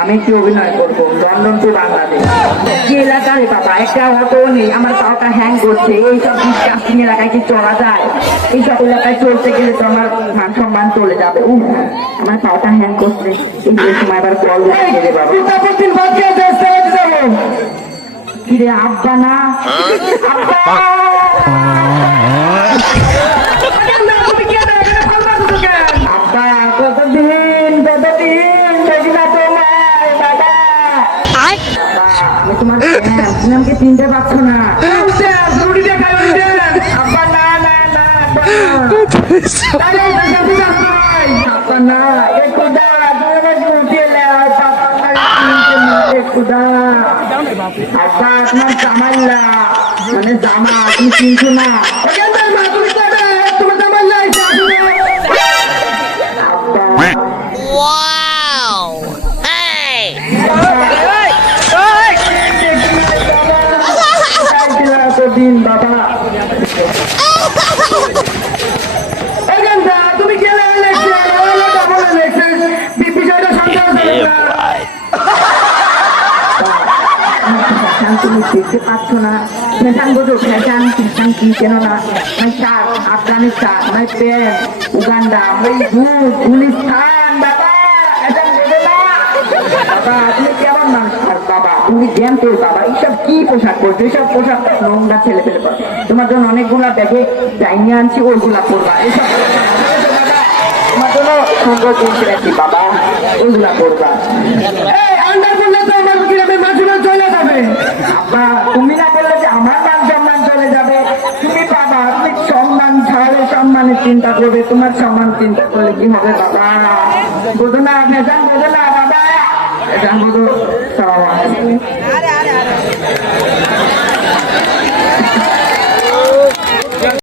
আমি একটু অভিনয় করবো লন্ডন টু বাংলাদেশ। কি এলাকা রে বাবা, একটা অটো নেই, আমার পাওয়াটা হ্যাং করছে। এইসব ডিসকাস্টিং এলাকায় কি চলা যায়? এইসব এলাকায় চলতে গেলে তো আমার মান সম্মান চলে যাবে। আমার পাওয়াটা হ্যাং করছে, এই সময় আবার কল দিচ্ছে রে বাবা। কিরে আব্বা না, আব্বা আব্বা কতদিন দেখি না তোমায় বাবা। আমি তোমার তুমি আমাকে চিনতে পারছো না। আব্বা না না না আব্বা না, একটুদা একটুদা আব্বা আপনার জামাইলা মানে জামা তুমি চিনছো না। দিন বাবা তুমি গেলে বিষয়টা তুমি দেখতে পাচ্ছ না? ফ্যাশন বোঝো, ফ্যাশন ফ্যাশন কি কেন না? Shirt Afghanistan, pant Uganda, Gulistan বাবা, এটা বোঝো না বাবা। তুমি কেমন মানুষ বাবা, তুমি জ্ঞান তো বাবা। এইসব কি পোশাক পরছো? এইসব পোশাক নোংরা ছেলে ফেলে পর তোমার জন্য অনেকগুলা ব্যাগে চাইনিয়ে আনছি, ওইগুলা পরবা। এইসব তোমার জন্য সুন্দর জিনিস রাখছি বাবা, ওইগুলা পরবা। তুমি না বললে যে আমার মান সম্মান চলে যাবে। তুমি বাবা, তুমি সম্মান ছাড়ে সম্মানের চিন্তা করবে, তোমার সম্মান চিন্তা করলে কি হবে বাবা? বোঝো না, বোঝো না বাবা, বোঝো।